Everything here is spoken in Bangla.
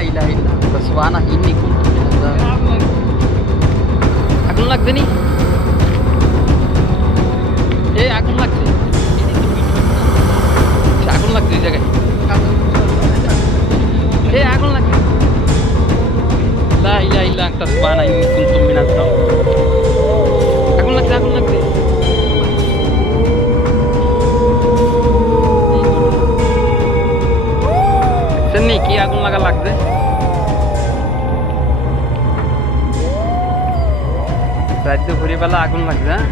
ইলাহা ইল্লা আনতা সুবহানাকা ইন্নী কুনতু মিনাজ জালিমিন আগুন লাগছে নি এই আগুন লাগছে আগুন লাগছে এই জায়গায় এই আগুন লাগছে লা ইলাহা ইল্লা আনতা সুবহানাকা ইন্নী কুনতু মিনাজ আগুন লাগছে আগুন লাগছে দেখছেন কি আগুন লাগা লাগছে? রাজ্য ঘুরিবেলা আগুন লাগছে হ্যাঁ?